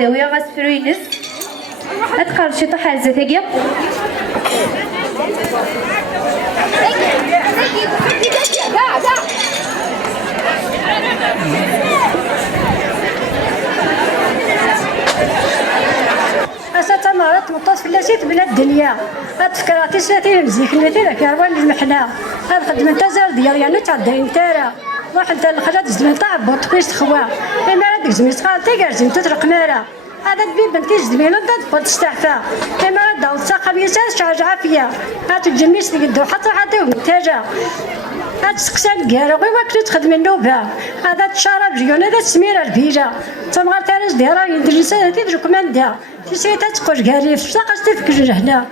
يداوي غاسفروينس أدخل شي طحال زفاقيا أسا مرات مطاس فلاسيت بلا الدنيا هاد فكراتي ساتي مزيك نتي كاروان المحنا هاد خدمة تزال ديالي أنا تعدين تارا واحد تاع الخلات زمن تاع بوط كويس خوا إما هاديك زمن سقالتي كارزين تترق مارا هذا تبي بنتي زميلو تدخل تستعفى إما هاد داود ساقا بيساس شارج عافية هاد الجميس اللي قدو حتى ومتاجا هاد سقسان كارا غي واكلو تخدم النوبة هذا تشارب جيون هذا تسمير البيجا تمغار تارز ديرا يدرس هادي دركماندا تسيتا تقوش كاري فساقاش تفكر هنا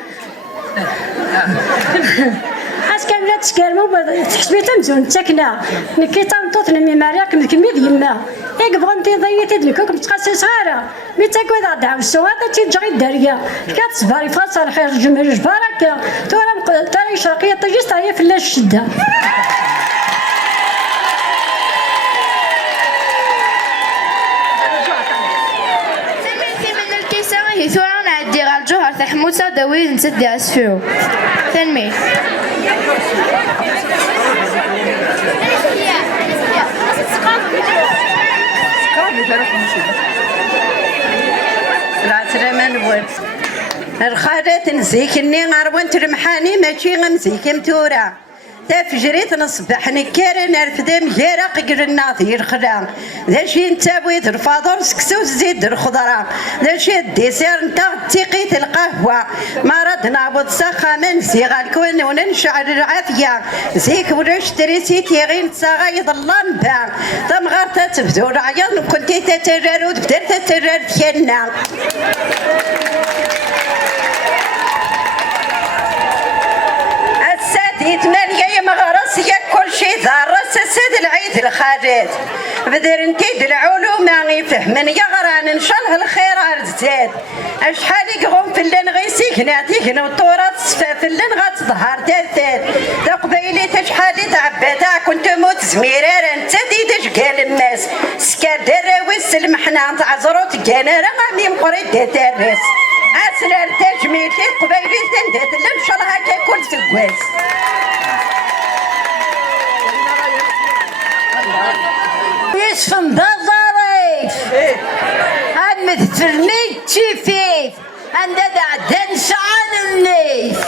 كان لا تسكرمو تحسبيتها مزون تسكنا نكي تنطوط نمي مارياك مكمي يما ياك بغنتي ضيتي دلكوك متقاسي صغيره مي تاكوي ضا دعوسو هذا تيجي الداريه كتصبري فاصل الخير جمل جبارك ترى شرقيه طيست هي في الشده ثورة نعدي غا الجوهر تاع حموسة داوي نسدي اسفيو تنمي الخالات نزيكني غروان ترمحاني ماشي غمزيك متورة تفجريت نصبح نكارا نرفد مجارة قجر الناظير خلا ذا شي نتاوي الفاضور سكسو زيد الخضرة ذا شي الديسير نتا تيقيت القهوة ما رد نعوض سخامة نزيغ الكون وننشعر العافية زيك ولاش تريسيت يغين تساغايض اللمبة تمغارتا تبدو العيان كنتي تترارو تبدر تترار ديالنا يتمالي مغرس يا كل شيء ذرس السيد العيد الخالد بدر انتي العلوم ما يفهمن يغران ان شاء الله الخير زاد اشحال يقوم في اللي نغيسيك ناتيك نوطورات صفا في اللي غتظهر تاثات تقبيلي تشحالي تعباتا كنت موت زميرار انت ديدش قال الناس سكار دراوي السلمحنا تعزرو تقانا رغامي مقريد تارس اسرار تجميلي قبيلي تندات اللي ان شاء الله هكا كل سكواس يسفن بظريف أمثلني تشيفيف أنا دعدن شعان النيف